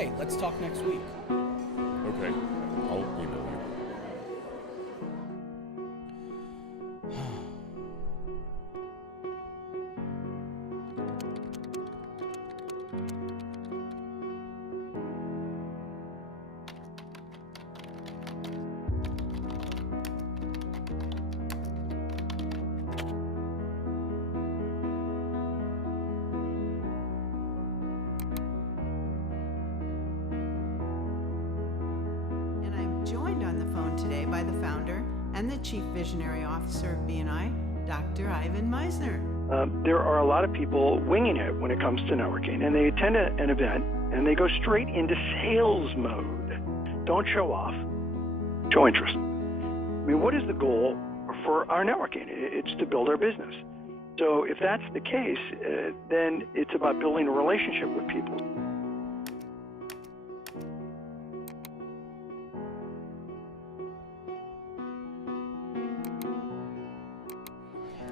hey, let's talk next week. Okay, I'll email you. And I'm joined on the phone today by the founder and the Chief Visionary Officer of BNI, Dr. Ivan Meisner. There are a lot of people winging it when it comes to networking, and they attend an event and they go straight into sales mode. Don't show off, show interest. I mean, what is the goal for our networking? It's to build our business. So if that's the case, then it's about building a relationship with people.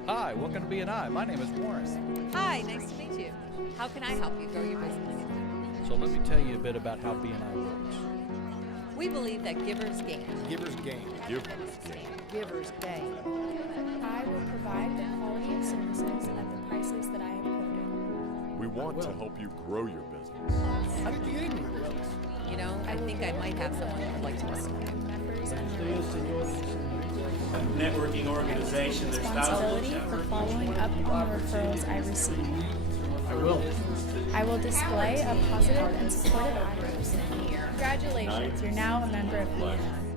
Hi, welcome to BNI. My name is Warren. Hi, nice to meet you. How can I help you grow your business? So let me tell you a bit about how BNI works. We believe that givers gain. Givers gain. Givers gain. I will provide the quality of services at the prices that I have quoted. We want to help you grow your business. How did you get into this? You know, I think I might have someone who'd like to work with me. Members of A networking organization. There's responsibility thousands for of following up on the referrals I receive. I will. I will display a positive and supportive attitude. Congratulations, you're now a member of BNI.